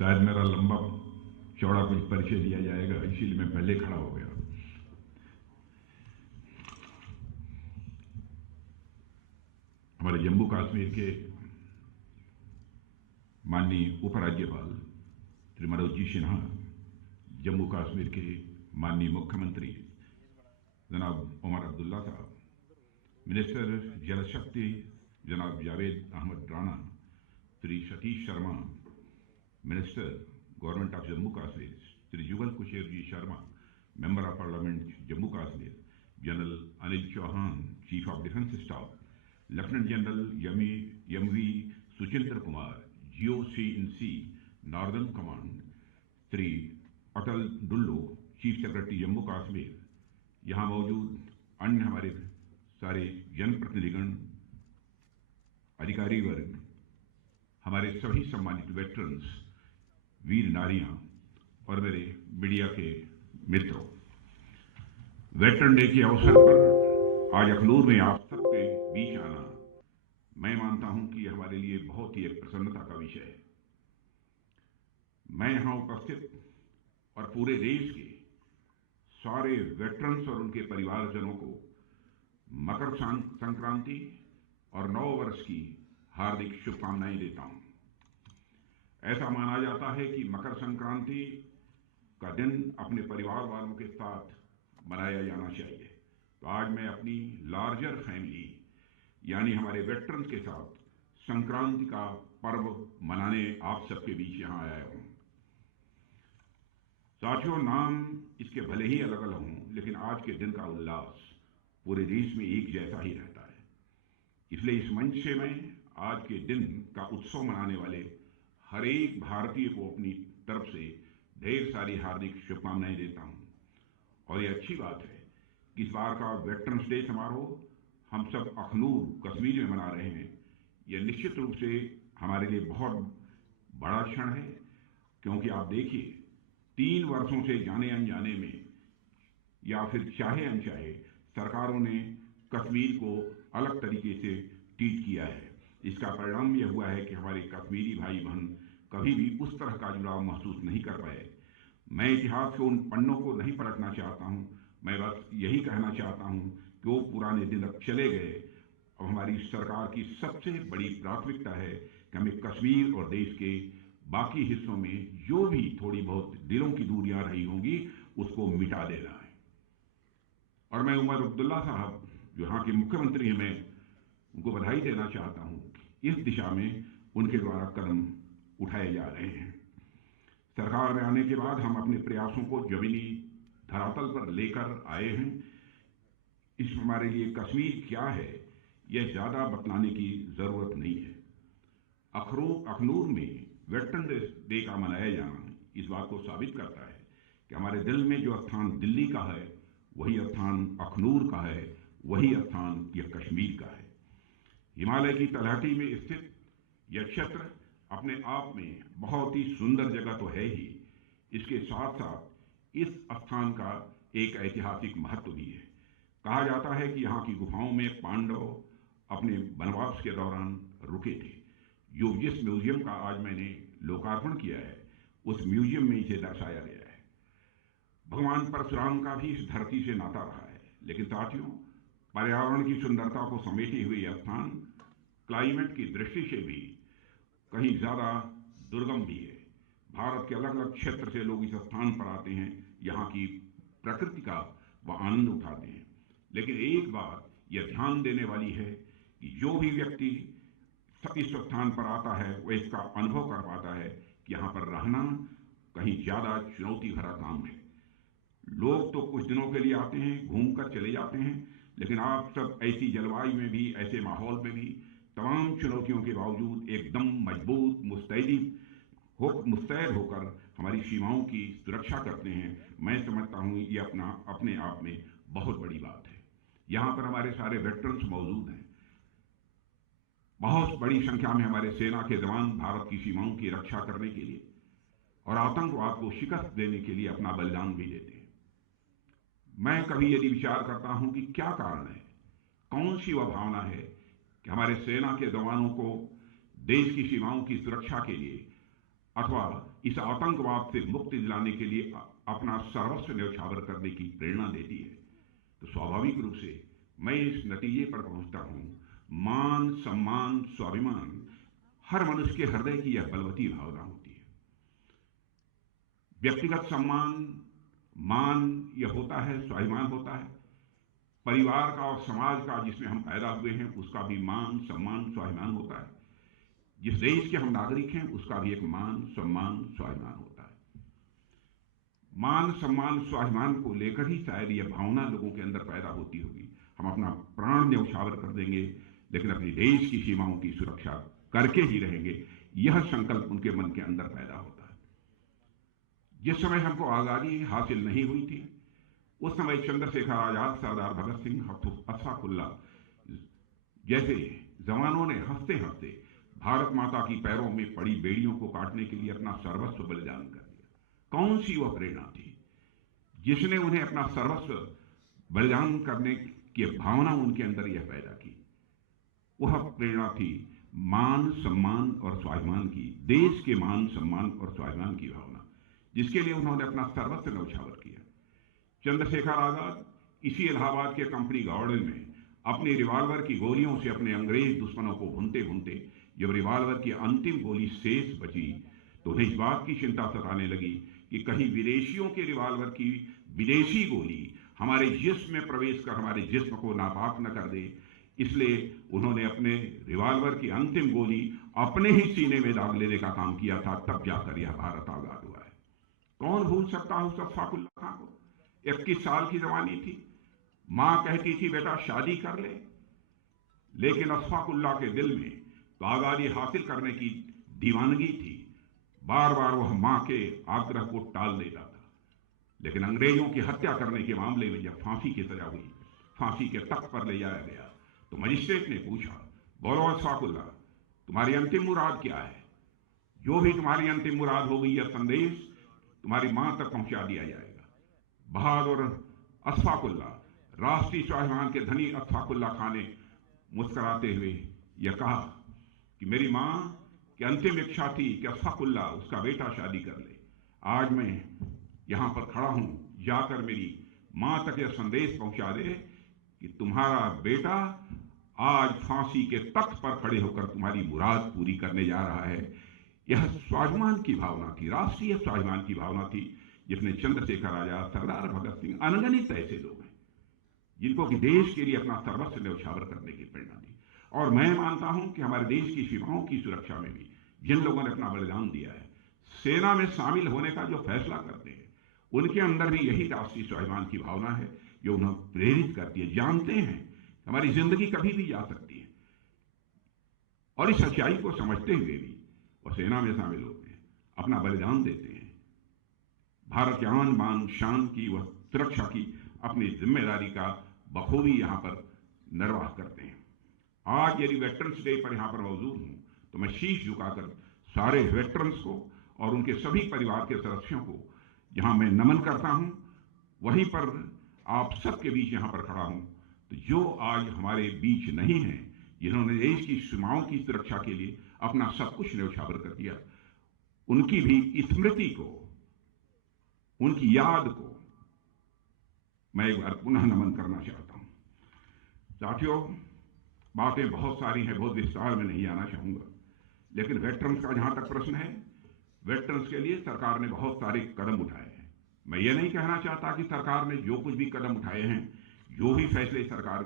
शायद मेरा लंबा चौड़ा कुछ परिचय दिया जाएगा, इसीलिए मैं पहले खड़ा हो गया। हमारे जम्मू कश्मीर के माननीय उपराज्यपाल श्री मनोज जी सिन्हा, जम्मू कश्मीर के माननीय मुख्यमंत्री जनाब उमर अब्दुल्ला साहब, मिनिस्टर जल शक्ति जनाब Javed Ahmed Rana, Shri Satish Sharma, minister government of Jammu Kashmir Shri Jugal Kishore ji Sharma, member of parliament Jammu Kashmir, general Anil Chauhan, chief of defence staff, lieutenant general M V Suchindra Kumar, GOC-in-C northern command, Shri Atal Dulloo, chief secretary Jammu Kashmir, यहाँ मौजूद अन्य हमारे सारे जनप्रतिनिधिगण, अधिकारी वर्ग, हमारे सभी सम्मानित वेटरन्स, वीर नारियां और मेरे मीडिया के मित्रों, वेटरन डे के अवसर पर आज अखनूर में आप सबके बीच आना मैं मानता हूं कि हमारे लिए बहुत ही एक प्रसन्नता का विषय है। मैं यहां उपस्थित और पूरे देश के सारे वेटरन्स और उनके परिवारजनों को मकर संक्रांति और नव वर्ष की हार्दिक शुभकामनाएं देता हूं। ऐसा माना जाता है कि मकर संक्रांति का दिन अपने परिवार वालों के साथ मनाया जाना चाहिए। तो आज मैं अपनी लार्जर फैमिली यानी हमारे वेटरन्स के साथ संक्रांति का पर्व मनाने आप सबके बीच यहां आया हूं। साथियों, नाम इसके भले ही अलग अलग हों, लेकिन आज के दिन का उल्लास पूरे देश में एक जैसा ही रहता है। इसलिए इस मंच से मैं आज के दिन का उत्सव मनाने वाले हर एक भारतीय को अपनी तरफ से ढेर सारी हार्दिक शुभकामनाएं देता हूं। और ये अच्छी बात है कि इस बार का वेटरन्स डे समारोह हम सब अखनूर कश्मीर में मना रहे हैं। यह निश्चित रूप से हमारे लिए बहुत बड़ा क्षण है, क्योंकि आप देखिए 3 वर्षों से जाने अनजाने में या फिर चाहे अनचाहे सरकारों ने कश्मीर को अलग तरीके से ट्रीट किया है। इसका परिणाम यह हुआ है कि हमारे कश्मीरी भाई बहन कभी भी उस तरह का जुड़ाव महसूस नहीं कर पाए। मैं इतिहास के उन पन्नों को नहीं पलटना चाहता हूं, मैं बस यही कहना चाहता हूं कि वो पुराने दिन अब चले गए। अब हमारी सरकार की सबसे बड़ी प्राथमिकता है कि हमें कश्मीर और देश के बाकी हिस्सों में जो भी थोड़ी बहुत दिलों की दूरियां रही होंगी उसको मिटा देना है। और मैं उमर अब्दुल्ला साहब जो यहाँ के मुख्यमंत्री हैं, मैं उनको बधाई देना चाहता हूं। इस दिशा में उनके द्वारा कदम उठाए जा रहे हैं। सरकार में आने के बाद हम अपने प्रयासों को जमीनी धरातल पर लेकर आए हैं। इस हमारे लिए कश्मीर क्या है यह ज्यादा बतलाने की जरूरत नहीं है। अखनूर में वेटरन डे का मनाया जाना इस बात को साबित करता है कि हमारे दिल में जो स्थान दिल्ली का है वही स्थान अखनूर का है, वही स्थान यह कश्मीर का है। हिमालय की तलहटी में स्थित यह क्षेत्र अपने आप में बहुत ही सुंदर जगह तो है ही, इसके साथ साथ इस स्थान का एक ऐतिहासिक महत्व भी है। कहा जाता है कि यहाँ की गुफाओं में पांडव अपने वनवास के दौरान रुके थे। जो जिस म्यूजियम का आज मैंने लोकार्पण किया है उस म्यूजियम में इसे दर्शाया गया है। भगवान परशुराम का भी इस धरती से नाता रहा है। लेकिन साथियों, पर्यावरण की सुंदरता को समेटे हुए यह स्थान क्लाइमेट की दृष्टि से भी कहीं ज्यादा दुर्गम भी है। भारत के अलग अलग क्षेत्र से लोग इस स्थान पर आते हैं, यहाँ की प्रकृति का वह आनंद उठाते हैं। लेकिन एक बात यह ध्यान देने वाली है कि जो भी व्यक्ति इस स्थान पर आता है वह इसका अनुभव कर पाता है कि यहाँ पर रहना कहीं ज्यादा चुनौती भरा काम है। लोग तो कुछ दिनों के लिए आते हैं, घूमकर चले जाते हैं, लेकिन आप सब ऐसी जलवायु में भी, ऐसे माहौल में भी तमाम चुनौतियों के बावजूद एकदम मजबूत मुस्तैद होकर हमारी सीमाओं की सुरक्षा करते हैं। मैं समझता हूं ये अपने आप में बहुत बड़ी बात है। यहां पर हमारे सारे वेटरन्स मौजूद हैं। बहुत बड़ी संख्या में हमारे सेना के जवान भारत की सीमाओं की रक्षा करने के लिए और आतंकवाद को शिकस्त देने के लिए अपना बलिदान भी देते हैं। मैं कभी यदि विचार करता हूं कि क्या कारण है, कौन सी वह भावना है कि हमारे सेना के जवानों को देश की सीमाओं की सुरक्षा के लिए अथवा इस आतंकवाद से मुक्ति दिलाने के लिए अपना सर्वस्व न्यौछावर करने की प्रेरणा देती है, तो स्वाभाविक रूप से मैं इस नतीजे पर पहुंचता हूं, मान, सम्मान, स्वाभिमान हर मनुष्य के हृदय की यह बलवती भावना होती है। व्यक्तिगत सम्मान, मान यह होता है, स्वाभिमान होता है। परिवार का और समाज का जिसमें हम पैदा हुए हैं उसका भी मान, सम्मान, स्वाभिमान होता है। जिस देश के हम नागरिक हैं उसका भी एक मान, सम्मान, स्वाभिमान होता है। मान, सम्मान, स्वाभिमान को लेकर ही शायद यह भावना लोगों के अंदर पैदा होती होगी। हम अपना प्राण न्यौछावर कर देंगे लेकिन अपने देश की सीमाओं की सुरक्षा करके ही रहेंगे, यह संकल्प उनके मन के अंदर पैदा होता है। जिस समय हमको आजादी हासिल नहीं हुई थी उस समय चंद्रशेखर आजाद, सरदार भगत सिंह, अशफाकुल्ला जैसे जवानों ने हंसते हंसते भारत माता की पैरों में पड़ी बेड़ियों को काटने के लिए अपना सर्वस्व बलिदान कर दिया। कौन सी वह प्रेरणा थी जिसने उन्हें अपना सर्वस्व बलिदान करने की भावना उनके अंदर यह पैदा की? वह प्रेरणा थी मान, सम्मान और स्वाभिमान की, देश के मान, सम्मान और स्वाभिमान की भावना, जिसके लिए उन्होंने अपना सर्वस्व न्यौछावर किया। चंद्रशेखर आजाद इसी इलाहाबाद के कंपनी गार्डन में अपने रिवॉल्वर की गोलियों से अपने अंग्रेज दुश्मनों को भूनते भूनते जब रिवॉल्वर की अंतिम गोली शेष बची तो उन्हें इस बात की चिंता सताने लगी कि कहीं विदेशियों के रिवॉल्वर की विदेशी गोली हमारे जिस्म में प्रवेश कर हमारे जिस्म को नापाक न कर दे। इसलिए उन्होंने अपने रिवॉल्वर की अंतिम गोली अपने ही सीने में दाग लेने का काम किया था, तब जाकर यह भारत आजाद हुआ है। कौन भूल सकता है उस अशफाकुल्ला खां को? 21 साल की जवानी थी, मां कहती थी बेटा शादी कर ले, लेकिन अशफाकुल्ला के दिल में तो आजादी हासिल करने की दीवानगी थी। बार बार वह मां के आग्रह को टाल देता था। लेकिन अंग्रेजों की हत्या करने के मामले में जब फांसी की सजा हुई, फांसी के तख्त पर ले जाया गया, तो मजिस्ट्रेट ने पूछा, बोलो अशफाकुल्ला, तुम्हारी अंतिम मुराद क्या है? जो भी तुम्हारी अंतिम मुराद होगी यह संदेश तुम्हारी मां तक पहुंचा दिया जाएगा। बहादुर अशफाकुल्ला, राष्ट्रीय स्वाभिमान के धनी अशफाकुल्ला खां ने मुस्कुराते हुए यह कहा कि मेरी मां की अंतिम इच्छा थी कि अशफाकुल्ला उसका बेटा शादी कर ले। आज मैं यहां पर खड़ा हूं, जाकर मेरी मां तक यह संदेश पहुंचा दे कि तुम्हारा बेटा आज फांसी के तख्त पर खड़े होकर तुम्हारी मुराद पूरी करने जा रहा है। यह स्वाभिमान की भावना थी, राष्ट्रीय स्वाभिमान की भावना थी, जिसने चंद्रशेखर आजाद, सरदार भगत सिंह, अनगिनत ऐसे लोग हैं जिनको कि देश के लिए अपना सर्वस्व न्यौछावर करने की प्रेरणा दी। और मैं मानता हूं कि हमारे देश की सीमाओं की सुरक्षा में भी जिन लोगों ने अपना बलिदान दिया है, सेना में शामिल होने का जो फैसला करते हैं, उनके अंदर भी यही राष्ट्रीय स्वाभिमान की भावना है जो उन्हें प्रेरित करती है। जानते हैं हमारी जिंदगी कभी भी जा सकती है, और इस सच्चाई को समझते हुए भी वो सेना में शामिल होते हैं, अपना बलिदान देते हैं, भारत के आन बान शान की वह सुरक्षा की अपनी जिम्मेदारी का बखूबी यहां पर निर्वाह करते हैं। आज यदि वेटरन्स डे पर यहां पर मौजूद हूं तो मैं शीश झुकाकर सारे वेटरन्स को और उनके सभी परिवार के सदस्यों को जहां मैं नमन करता हूं, वहीं पर आप सबके बीच यहां पर खड़ा हूं। तो जो आज हमारे बीच नहीं है, जिन्होंने देश की सीमाओं की सुरक्षा के लिए अपना सब कुछ न्यौछावर कर दिया, उनकी भी स्मृति को, उनकी याद को मैं एक बार पुनः नमन करना चाहता हूं। साथियों, बातें बहुत सारी हैं, बहुत विस्तार में नहीं आना चाहूंगा, लेकिन वेटरन्स का जहां तक प्रश्न है, वेटरन्स के लिए सरकार ने बहुत सारे कदम उठाए हैं। मैं ये नहीं कहना चाहता कि सरकार ने जो कुछ भी कदम उठाए हैं, जो भी फैसले सरकार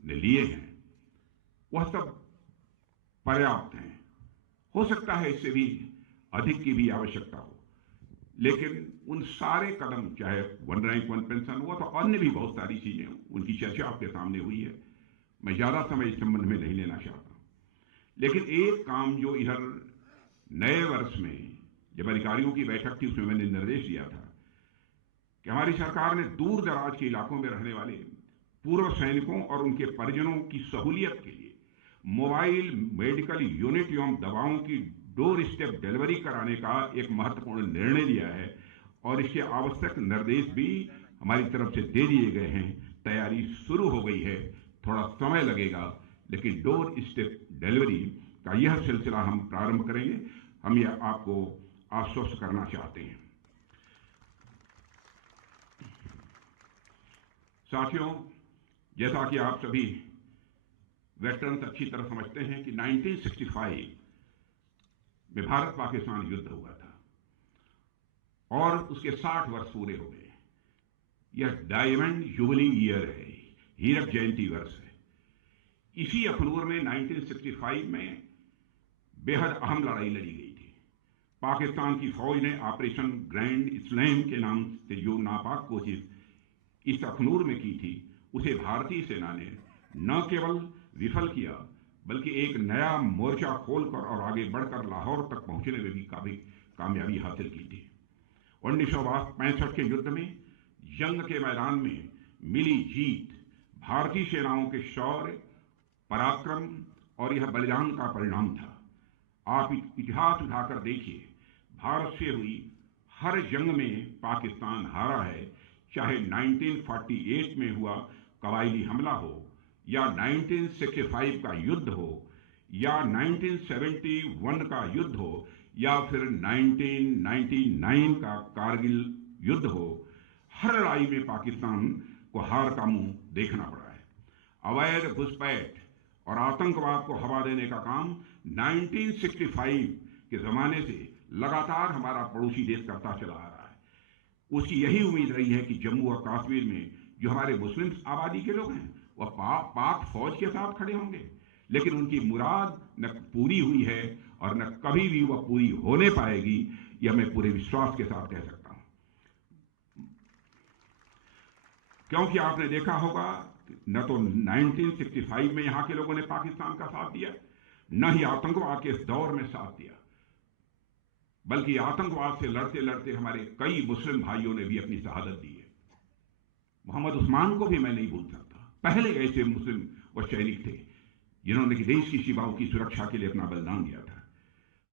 ने लिए हैं, वह सब पर्याप्त हैं। हो सकता है इससे भी अधिक की भी आवश्यकता हो, लेकिन उन सारे कदम, चाहे वन रैंक वन पेंशन हुआ तो अन्य भी बहुत सारी चीजें, उनकी चर्चा आपके सामने हुई है। मैं ज्यादा समय इस संबंध में नहीं लेना चाहता, लेकिन एक काम जो इधर नए वर्ष में जब अधिकारियों की बैठक थी उसमें मैंने निर्देश दिया था कि हमारी सरकार ने दूर दराज के इलाकों में रहने वाले पूर्व सैनिकों और उनके परिजनों की सहूलियत के लिए मोबाइल मेडिकल यूनिट एवं दवाओं की डोर स्टेप डिलीवरी कराने का एक महत्वपूर्ण निर्णय लिया है, और इसके आवश्यक निर्देश भी हमारी तरफ से दे दिए गए हैं। तैयारी शुरू हो गई है, थोड़ा समय लगेगा, लेकिन डोर स्टेप डिलीवरी का यह सिलसिला हम प्रारंभ करेंगे। हम यह आपको आश्वस्त करना चाहते हैं। साथियों, जैसा कि आप सभी वेटरन्स अच्छी तरह समझते हैं कि 1965 में भारत पाकिस्तान युद्ध हुआ था और उसके 60 वर्ष पूरे हो गए। यह डायमंड जुबली ईयर है, हीरक जयंती वर्ष है। इसी अखनूर में 1965 में बेहद अहम लड़ाई लड़ी गई थी। पाकिस्तान की फौज ने ऑपरेशन ग्रैंड स्लैम के नाम से जो नापाक कोशिश इस अखनूर में की थी, उसे भारतीय सेना ने न केवल विफल किया बल्कि एक नया मोर्चा खोलकर और आगे बढ़कर लाहौर तक पहुंचने में भी काफी कामयाबी हासिल की थी। 1965 के युद्ध में जंग के मैदान में मिली जीत भारतीय सेनाओं के शौर्य, पराक्रम और यह बलिदान का परिणाम था। आप इतिहास उठाकर देखिए, भारत से हुई हर जंग में पाकिस्तान हारा है, चाहे 1948 में हुआ कबायली हमला हो या 1965 का युद्ध हो या 1971 का युद्ध हो या फिर 1999 का कारगिल युद्ध हो। हर लड़ाई में पाकिस्तान को हार का मुंह देखना पड़ा है। अवैध घुसपैठ और आतंकवाद को हवा देने का काम 1965 के जमाने से लगातार हमारा पड़ोसी देश करता चला आ रहा है। उसकी यही उम्मीद रही है कि जम्मू और कश्मीर में जो हमारे मुस्लिम आबादी के लोग हैं वह पाक फौज के साथ खड़े होंगे, लेकिन उनकी मुराद न पूरी हुई है और न कभी भी वह पूरी होने पाएगी, यह मैं पूरे विश्वास के साथ कह सकता हूं। क्योंकि आपने देखा होगा न तो 1965 में यहां के लोगों ने पाकिस्तान का साथ दिया, न ही आतंकवाद के इस दौर में साथ दिया, बल्कि आतंकवाद से लड़ते लड़ते हमारे कई मुस्लिम भाइयों ने भी अपनी शहादत दी है। मोहम्मद उस्मान को भी मैं नहीं भूल सकता। पहले ऐसे मुस्लिम व सैनिक थे जिन्होंने देश की सीमाओं की सुरक्षा के लिए अपना बलिदान दिया था।